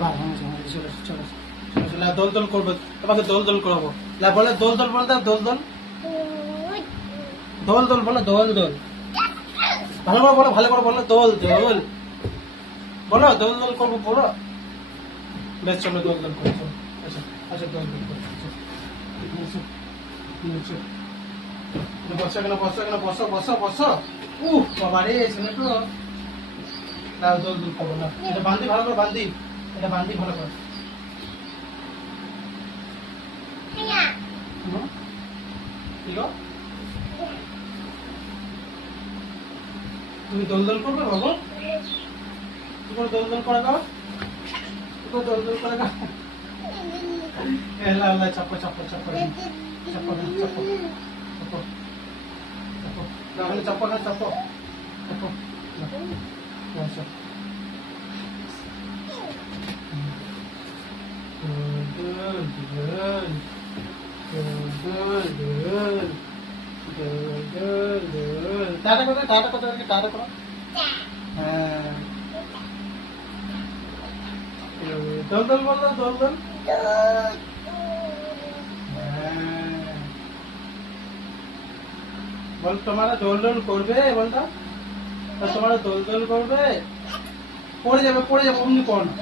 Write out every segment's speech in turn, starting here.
আবার চলে চলে চলে দোল দোল করবো, তোমাকে দোল দোল করাবো। বলে দোল দোল বলে দাও, দোল দোল দোল দোল বলো, দোল দোল ভালো করে বলো, ভালো করে বলো, দোল দোল বলো, দোল দোল করবো বলো। বেশ চলো দোল দোল করো, চলো আচ্ছা আচ্ছা দোল দোল করো। বসো কেন, বসো কেন, বসো বসো বসো। বাবা রে শুনে তো দাও, দোল দোল করবো না। এটা বান্ধি ভালো করে, বান্ধি এটা বান্ধি ভালো করে। কি গো তুমি দোল দোল করবে বাবু? কি করে দোল দোল করে দাও, কি করে দোল দোল করে দাও। আল্লাহ চাপো চাপো চাপো চাপো চাপো চাপো চাপো, তাহলে চাপো না, চাপো চাপো। বসো দোল দোল দোল দোল দোল দোল। টাটা করো, টাটা করো, টাটা করো। হ্যাঁ দোল দোল বলো, দোল দোল। বল তোমারা দোল দোল করবে, বলতো তোমারা দোল দোল করবে। পড়ে যাবে, পড়ে যাবে, অমনি করো না।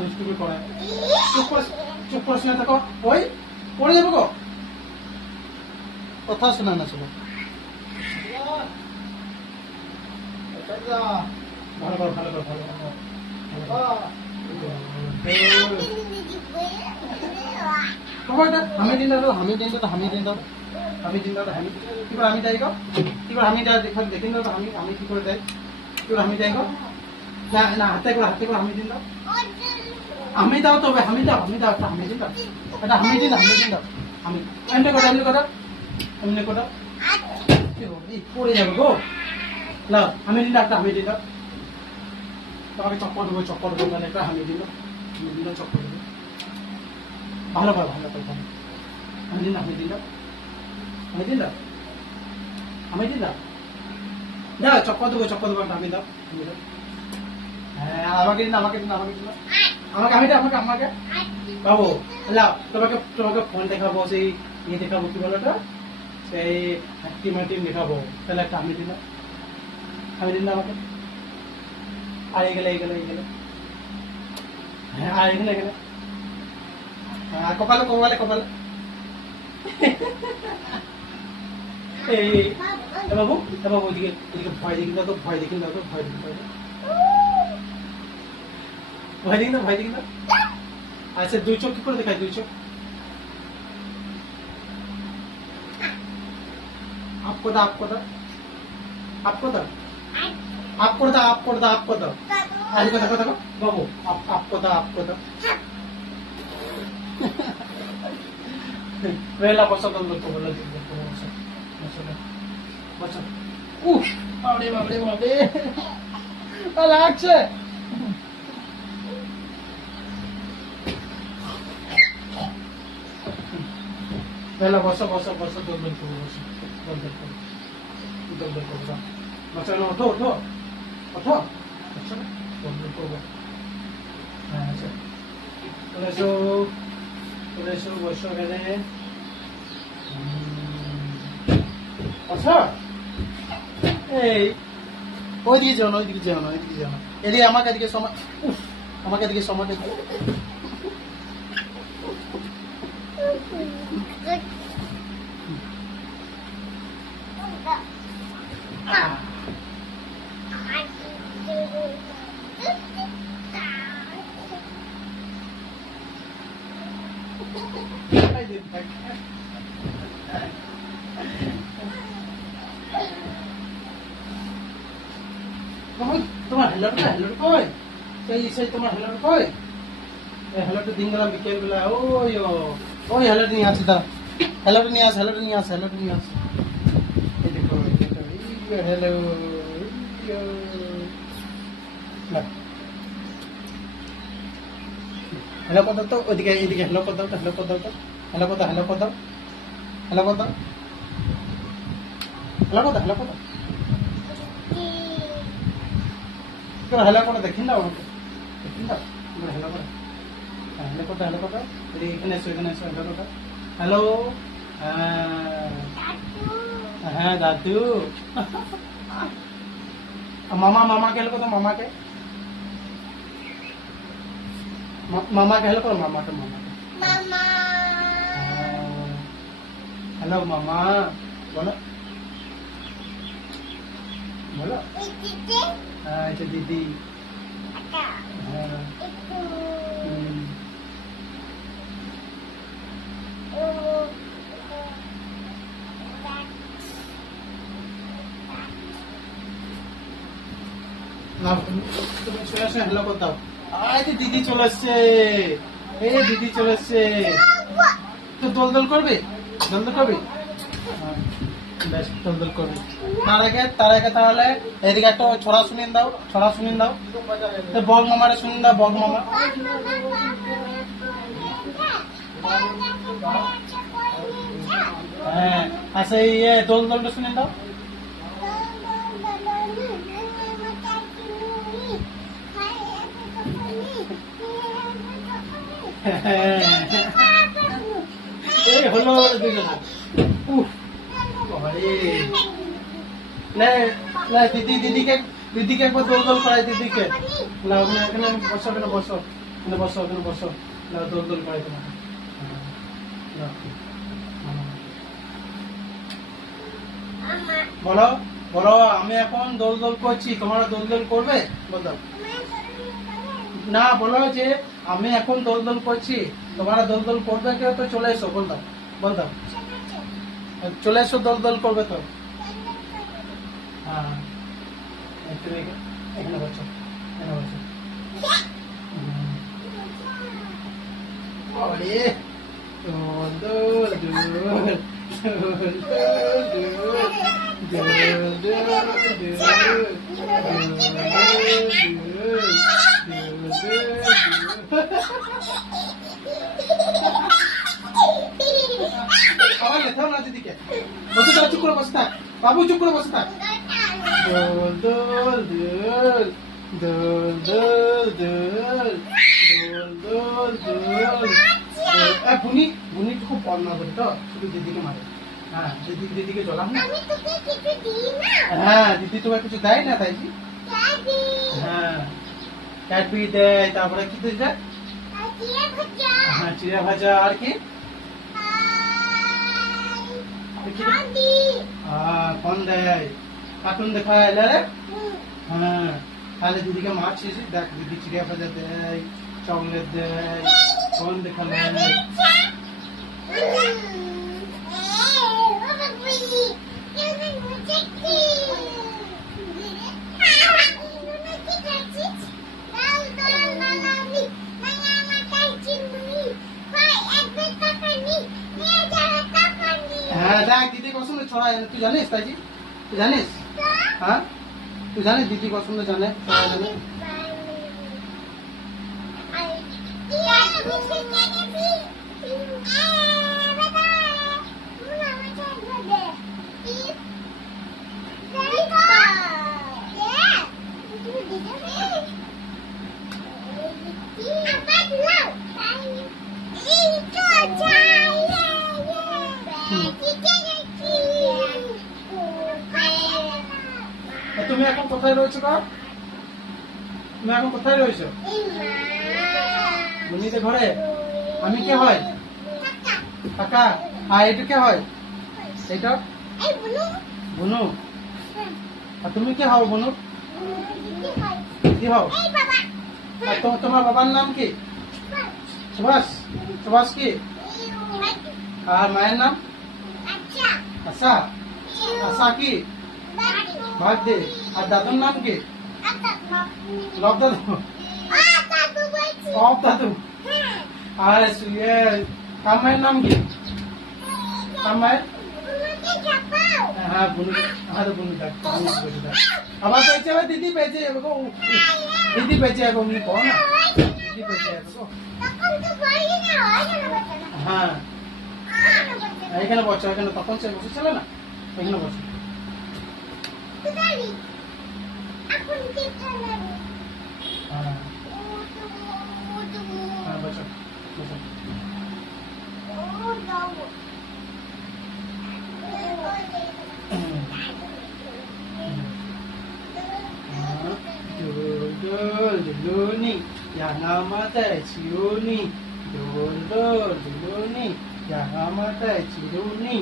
দুষ্টুমি করে, চুপ করে, চুপ করে শুনে থাকো। ওই পড়ে যাবে গো, কথা শোনা না শুধু। ভালো করো, ভালো করো, ভালো করো। হামি দিন দাও, হামি দিন দাও, হামি দিন দাও, হামি দিন দাও, হামি কি করে হামি দেয় গো, কি করে হামি দেয় দেখিন দাও। হামি আমি কি করে দেয়, কি করে হামি দেয় গো? না না, হাতে করে, হাতে করে হামি দিন দাও। হামি দাও তবে, হামি দাও, হামি দাও, একটা হামি দিন দাও, এটা হামি দিন দাও, হামি দিন দাও। আমি এমনি করো, এমনি করো, এমনি করো। পড়ে যাবে গো। লাও হামি দিন দাও, একটা হামি দিন দাও। তোমাকে চক্কর দেবো, চক্কর দেবো, মানে একটা হামি দিন দাও, হামি দিন দাও, চক্কর দেবো। ভালো করে, ভালো করে, ভালো। হামি দিন দাও, হামি দিন দাও, হামি দিন দাও, হামি দিন দাও। দাও চক্কর দেবো, চক্কর দেবো, একটা হামি দাও, হামি দাও। হ্যাঁ আমাকে দিন, আমাকে দিন, আমাকে দিন, আমাকে হামি দাও, আমাকে, আমাকে। বাবু লাও, তোমাকে তোমাকে ফোন দেখাবো, সেই ইয়ে দেখাবো, কি বলো ওটা, সেই টিম দেখাবো। তাহলে একটা হামি দিন দাও, হামি দিন দাও আমাকে। আর এগুলো এগুলো এগুলো, হ্যাঁ আর এগুলো এগুলো, হ্যাঁ কপালে কপালে কপালে। এই বাবু, বাবু ওইদিকে, ওইদিকে ভয় দেখিন দাও তো, ভয় দেখিন দাও তো, ভয় দেখিন দাও, ভয় দেখিন দাও, ভয় দেখিন দাও। আচ্ছা দুই চোখ কি করে দেখায়, দুই চোখ আপ করে দাও, আপ করে দাও, আপ করে দাও, আপ করে দাও, আপ করে দাও, আপ করে দাও। আজ কথা কথা বাবু, আপ আপ করে দাও, আপ করে দাও। বেলা বসা দল দল বলে বসা বসা বসা। বাবরে বাবরে বাবরে লাগছে। বেলা বসা বসা বসা দল দল করবো, বসা দল দল করবো, দল দল করবো। বসা না, ওঠো ওঠো ওঠো, আচ্ছা দল দল করবো। হ্যাঁ আচ্ছা চলে এসো, চলে এসো, বসো এখানে। আচ্ছা এই ওইদিকে যাও না, ওইদিকে যাও না, ওইদিকে যাও না, এদিকে আমাকে, এদিকে সময়, আমাকে এদিকে সময় দেখো। তোমার হেলাটা, হেলাটা কই, সেই সেই তোমার হেলাটা কই, হেলাটা দিন গেলাম বিকেল বেলা। ওই ওই হেলাটা নিয়ে আসি, দাঁড়া, হেলাটা নিয়ে আস, হেলাটা নিয়ে আস, হেলাটা নিয়ে আস। এই দেখো, হ্যালো, হ্যালো কথা তো, ওইদিকে এইদিকে হ্যালো কথা, হ্যালো কথা, হ্যালো কথা, হ্যালো কথা, হ্যালো কথা, হ্যালো কথা, হ্যালো কথা। তোর হেলা করে দেখিন দাও আমাকে, দেখিন দাও হেলা করে, হ্যাঁ হেলা করতে এখানে এসো, এখানে এসো, হেলা করতে। হ্যালো, হ্যাঁ দাদু। মামা মামাকে হেলো করতো, মামাকে মামাকে হেলো করো, মামাকে মামাকে হ্যালো মামা বলো, বলো হ্যাঁ এটা দিদি, হ্যাঁ না তুমি চলে আসো, হ্যালো করতাম। এই যে দিদি চলে আসছে, এই যে দিদি চলে আসছে। তো দোল করবে, দোল করবে, বেশ দোল করবে। তার আগে তাহলে এদিকে একটা ছড়া শুনিয়ে দাও, ছড়া শুনিয়ে দাও। বগ মামারে শুনিয়ে দাও, বগ মামা। হ্যাঁ আচ্ছা ইয়ে দোলটা শুনিয়ে দাও। এই হলো দিদিকে একবার দোল করাই, দিদিকে না এখানে বসো, এখানে বসো, এখানে বসো, এখানে বসো, দোল করাই তোমাকে। বলো বলো, আমি এখন দোল করছি, তোমরা দোল করবে বলো। না বলো যে আমি এখন দোল করছি, তোমরা দোল করবে কেউ, তো চলে এসো বলতাম, বলতাম চলে এসো, দোল করবে তো। হ্যাঁ এখানে বসো, এখানে বসো। আরে দোল দিদিকে বসে থাক, চুপ করে বসে থাক বাবু, চুপ করে বসে থাক। দোল দোল দোল দোল দোল দোল দোল দোল। বুনি বুনি খুব বদনা করে তো, শুধু দিদিকে মারে। হ্যাঁ দিদিকে জ্বলাম না, হ্যাঁ দিদি তোমার কিছু দেয় না তাই জি। হ্যাঁ ক্যাডবেরি দেয়, তারপরে কি দেয়, হ্যাঁ চিড়া ভাজা, আর কি কন দেয়, কার্টুন দেখা এলে। হ্যাঁ তাহলে দিদিকে মারছিস, দেখ দিদি চিড়িয়া ভাজা দেয়, চকলেট দেয়, কন দেখালে। হ্যাঁ দেখ দিদি পছন্দ ছড়া, তুই জানিস তাই জি, তুই জানিস? হ্যাঁ তুই জানিস দিদি পছন্দ জানে, ছড়া জানে। তুমি এখন কোথায় রয়েছো? তুমি এখন কোথায় রয়েছো? বুনিতে ঘরে। আমি কে হয়? কাকা। আর এটা কে হয়? এটা বুনু। আর তুমি কে হও বুনু? কি হও? আর তোমার বাবার নাম কি? সুভাষ। সুভাষ কি? আর মায়ের নাম? আশা। আশা কি? ভাগ্যে। আর দাদুর নাম কি? লব দাদু। অব দাদু। আর কামাইয়ের নাম কি? কামাই। হ্যাঁ বুনু। হ্যাঁ বুনু দেখ, আবার পেয়েছে, দিদি পেয়েছে, দিদি পেয়েছে এবং কো না, দিদি পেয়েছে। হ্যাঁ এখানে বসো, এখানে তখন সে বসেছিল না, এখানে বসো। ঝুলুনি রাঙা মাথায় চিরুনি দোল দোল ঝুলুনি রাঙা মাথায় চিরুনি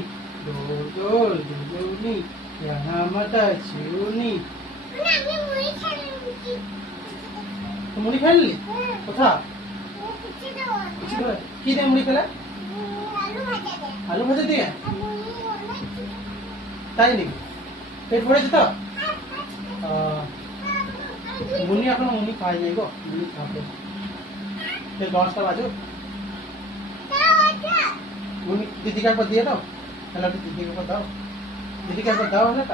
দোল দোল ঝুলুনি রাঙা মাথায় চিরুনি মুড়ি খেললি কোথা কি দিয়ে মুড়ি খেলে আলু ভাজা দিয়ে তাই নাকি পেট ভরেছে তো মুনি এখনো মুনি খাই নাই গো মুনি খাবে 10টা বাজো মুনি দিদিকে একবার দিয়ে দাও তাহলে দিদিকে একবার দাও দিদিকে একবার দাও না